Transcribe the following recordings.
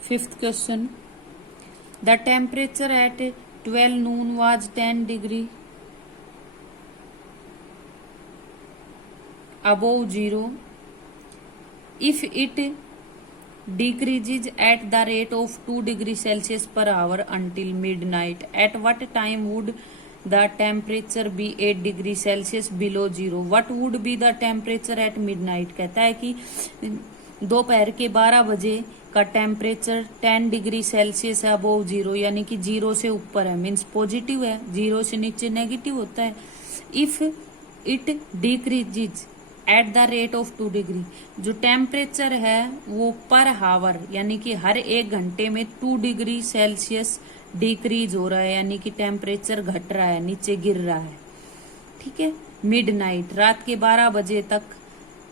Fifth question. The temperature at 12 noon was 10 degree above zero. If it decreases at the rate of 2 degrees Celsius per hour until midnight, at what time would the temperature be 8 degree Celsius below zero? What would be the temperature at midnight? कहता है कि दोपहर के 12 बजे का temperature 10 degree Celsius है above zero, यानी कि जीरो से ऊपर है, मीन्स पॉजिटिव है, जीरो से नीचे नेगेटिव होता है. If it decreases at the rate of 2 degree, जो टेम्परेचर है वो पर हावर यानी कि हर एक घंटे में 2 डिग्री सेल्सियस डिक्रीज हो रहा है, यानी कि टेम्परेचर घट रहा है, नीचे गिर रहा है. ठीक है. मिडनाइट, रात के 12 बजे तक,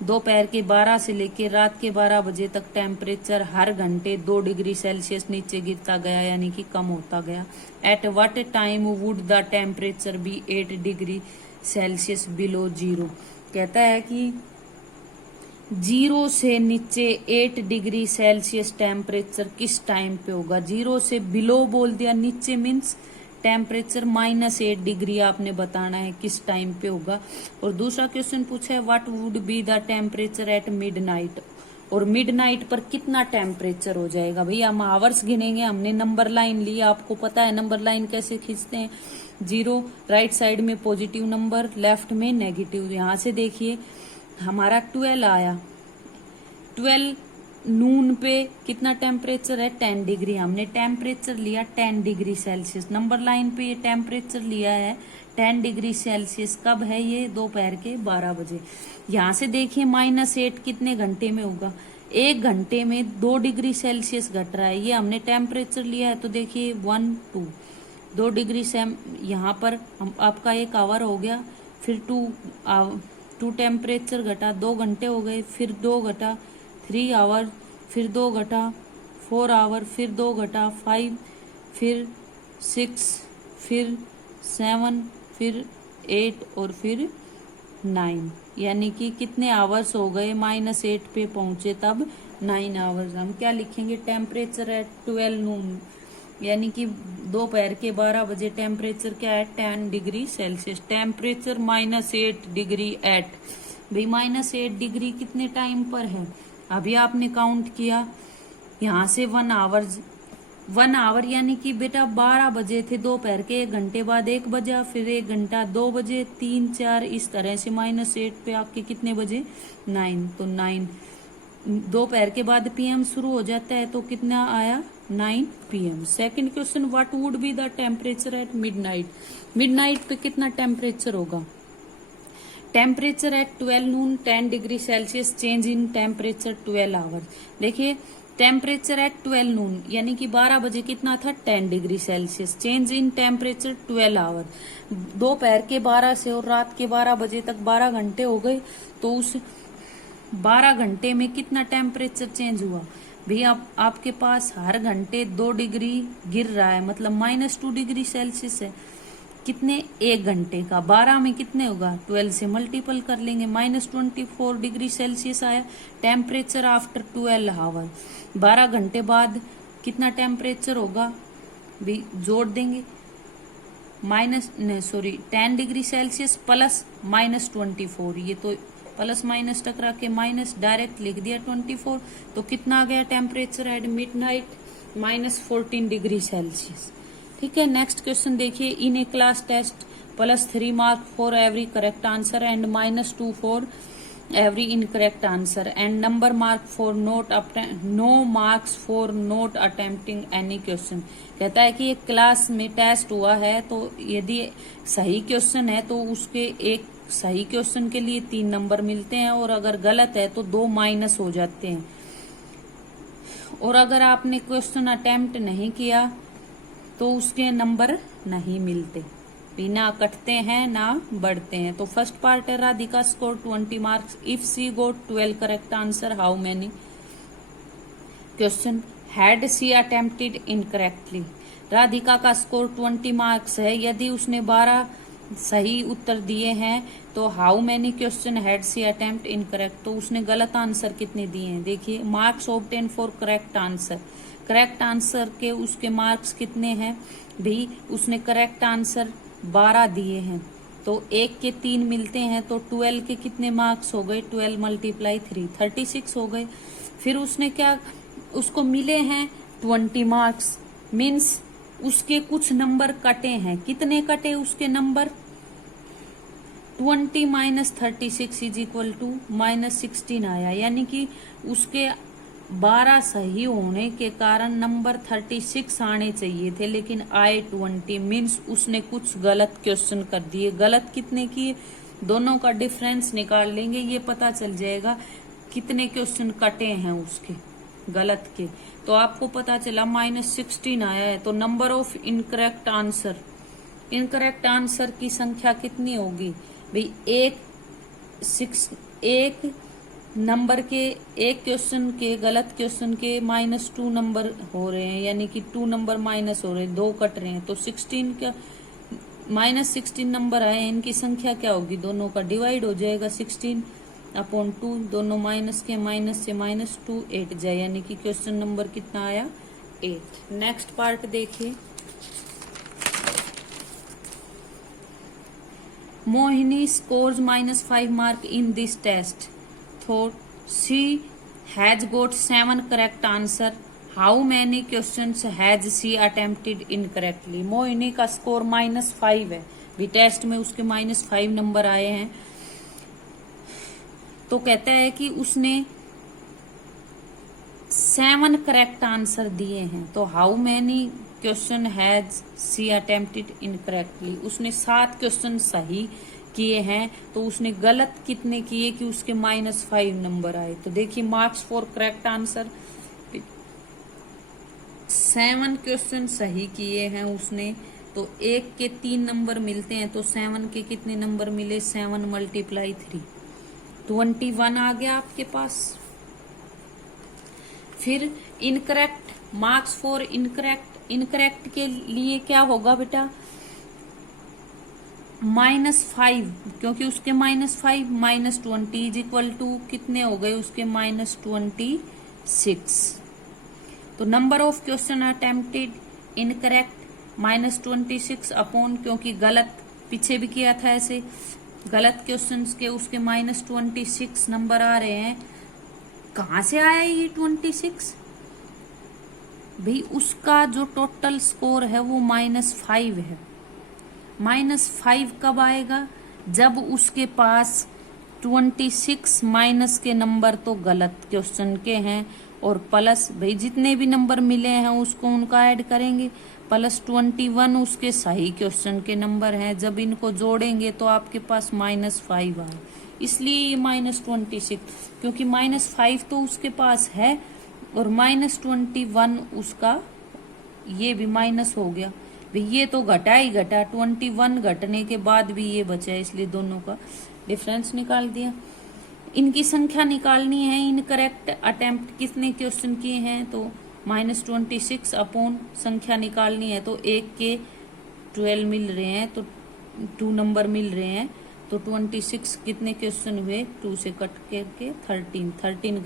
दोपहर के 12 से लेकर रात के 12 बजे तक टेम्परेचर हर घंटे 2 डिग्री सेल्सियस नीचे गिरता गया, यानी कि कम होता गया. At what time would the temperature be 8 degree Celsius below zero. कहता है कि जीरो से नीचे 8 डिग्री सेल्सियस टेम्परेचर किस टाइम पे होगा. जीरो से बिलो बोल दिया, नीचे मीन्स टेम्परेचर -8 डिग्री आपने बताना है किस टाइम पे होगा. और दूसरा क्वेश्चन पूछा है what would be the temperature at midnight, और मिडनाइट पर कितना टेम्परेचर हो जाएगा. भैया हम आवर्स गिनेंगे, हमने नंबर लाइन ली, आपको पता है नंबर लाइन कैसे खींचते हैं. जीरो राइट साइड में पॉजिटिव नंबर, लेफ्ट में नेगेटिव. यहां से देखिए हमारा 12 आया, 12 नून पे कितना टेम्परेचर है 10 डिग्री, हमने टेम्परेचर लिया 10 डिग्री सेल्सियस. नंबर लाइन पे ये टेम्परेचर लिया है 10 डिग्री सेल्सियस. कब है ये? दोपहर के 12 बजे. यहाँ से देखिए -8 कितने घंटे में होगा, एक घंटे में 2 डिग्री सेल्सियस घट रहा है. ये हमने टेम्परेचर लिया है तो देखिए 1 2 डिग्री से यहाँ पर हम आपका 1 आवर हो गया, फिर 2 टेम्परेचर घटा, 2 घंटे हो गए, फिर 2 घटा 3 आवर, फिर 2 घटा 4 आवर, फिर 2 घटा 5, फिर 6, फिर 7, फिर 8 और फिर 9, यानी कि कितने आवर्स हो गए, -8 पे पहुंचे तब 9 आवर्स. हम क्या लिखेंगे? टेम्परेचर एट 12 नून, यानी कि दोपहर के 12 बजे टेम्परेचर क्या है 10 degree Celsius. Temperature -8 degree at, भाई -8 डिग्री कितने टाइम पर है? अभी आपने काउंट किया यहाँ से 1 आवर यानी कि बेटा 12 बजे थे, दोपहर के 1 घंटे बाद 1 बजा, फिर 1 घंटा 2 बजे, 3 4 इस तरह से -8 पे आपके कितने बजे 9. तो 9 दोपहर के बाद PM शुरू हो जाता है तो कितना आया 9 PM. Second question what would be the temperature at midnight. Midnight पे कितना टेम्परेचर होगा? Temperature at 12 noon 10 degree Celsius, change in temperature 12 hour. देखिए टेम्परेचर एट 12 नून यानी कि 12 बजे कितना था 10 degree Celsius, change in temperature 12 hour. दोपहर के 12 से और रात के 12 बजे तक 12 घंटे हो गए, तो उस 12 घंटे में कितना टेम्परेचर चेंज हुआ. भी आपके पास हर घंटे 2 डिग्री गिर रहा है, मतलब -2 डिग्री सेल्सियस है. कितने? 1 घंटे का 12 में कितने होगा, 12 से मल्टीपल कर लेंगे, -24 डिग्री सेल्सियस आया टेम्परेचर आफ्टर 12 आवर. 12 घंटे बाद कितना टेम्परेचर होगा, भी जोड़ देंगे 10 डिग्री सेल्सियस प्लस -24, ये तो प्लस माइनस टकरा के माइनस डायरेक्ट लिख दिया 24, तो कितना आ गया temperature at midnight -14 degree Celsius. ठीक है. नेक्स्ट क्वेश्चन देखिए, in a class test +3 mark for every correct answer and -2 for every incorrect answer and number mark for no marks for not attempting any question. कहता है कि एक class में test हुआ है, तो यदि सही क्वेश्चन है तो उसके एक सही क्वेश्चन के लिए 3 नंबर मिलते हैं, और अगर गलत है तो 2 माइनस हो जाते हैं. और अगर आपने क्वेश्चन अटेम्प्ट नहीं किया तो उसके नंबर नहीं मिलते, बिना कटते हैं ना बढ़ते हैं. तो फर्स्ट पार्ट है Radhika score 20 marks if she got 12 correct answer how many. Question had she attempted incorrectly. Radhika का स्कोर 20 मार्क्स है, यदि उसने 12 सही उत्तर दिए हैं। तो how many question had she attempt incorrect, तो उसने गलत आंसर कितने दिए हैं। देखिए marks obtain for correct answer, correct answer के उसके मार्क्स कितने हैं भी, उसने करेक्ट आंसर 12 दिए हैं। तो 1 के 3 मिलते हैं तो 12 के कितने मार्क्स हो गए, 12 × 3 36 हो गए। फिर उसने क्या, उसको मिले हैं 20 मार्क्स, मीन्स उसके कुछ नंबर कटे हैं। कितने कटे उसके नंबर, 20 - 36 = -16 आया, यानी कि उसके 12 सही होने के कारण नंबर 36 आने चाहिए थे, लेकिन आए 20, मीन्स उसने कुछ गलत क्वेश्चन कर दिए। गलत कितने किए, दोनों का डिफरेंस निकाल लेंगे, ये पता चल जाएगा कितने क्वेश्चन कटे हैं उसके गलत के। तो आपको पता चला -16 आया है। तो number of incorrect answer, incorrect answer की संख्या कितनी होगी भाई, एक नंबर के, एक क्वेश्चन के, गलत क्वेश्चन के -2 नंबर हो रहे हैं, यानी कि 2 नंबर माइनस हो रहे हैं, 2 कट रहे हैं। तो 16 का -16 नंबर आए, इनकी संख्या क्या होगी, दोनों का डिवाइड हो जाएगा 16/2, दोनों माइनस के, माइनस से -2 8 जाए, यानी कि क्वेश्चन नंबर कितना आया 8। नेक्स्ट पार्ट देखिए, Mohini scores -5 mark in this test, so she has got 7 correct answer. How many questions has she attempted incorrectly? Mohini का स्कोर -5 है, भी टेस्ट में उसके -5 नंबर आए हैं। तो कहता है कि उसने 7 करेक्ट आंसर दिए हैं। तो how many question has she attempted incorrectly, उसने 7 क्वेश्चन सही किए हैं, तो उसने गलत कितने किए कि उसके -5 नंबर आए। तो देखिए marks for correct answer, 7 question सही किए हैं उसने, तो 1 के 3 नंबर मिलते हैं, तो 7 के कितने नंबर मिले, 7 × 3 21 आ गया आपके पास। फिर incorrect, marks for incorrect, incorrect के लिए क्या होगा बेटा, -5, क्योंकि उसके -5 -20 = कितने हो गए उसके -26। तो number of question attempted incorrect -26 upon, क्योंकि गलत पीछे भी किया था ऐसे, गलत क्वेश्चंस के उसके -26 नंबर आ रहे हैं। कहाँ से आया ये 26 भाई, उसका जो टोटल स्कोर है वो -5 है। -5 कब आएगा, जब उसके पास 26 माइनस के नंबर तो गलत क्वेश्चन के हैं, और प्लस भाई जितने भी नंबर मिले हैं उसको उनका ऐड करेंगे, प्लस 21 उसके सही क्वेश्चन के नंबर हैं। जब इनको जोड़ेंगे तो आपके पास -5 आए, इसलिए -26, क्योंकि -5 तो उसके पास है और -21 उसका, ये भी माइनस हो गया भाई, ये तो घटा ही घटा, 21 घटने के बाद भी ये बचा है, इसलिए दोनों का डिफरेंस निकाल दिया। इनकी संख्या निकालनी है, इनकरेक्ट अटेम्प्ट कितने क्वेश्चन किए हैं, तो -26 अपॉन संख्या निकालनी है, तो 1 के 12 मिल रहे हैं, तो 2 नंबर मिल रहे हैं, तो 26 कितने क्वेश्चन हुए, 2 से कट करके 13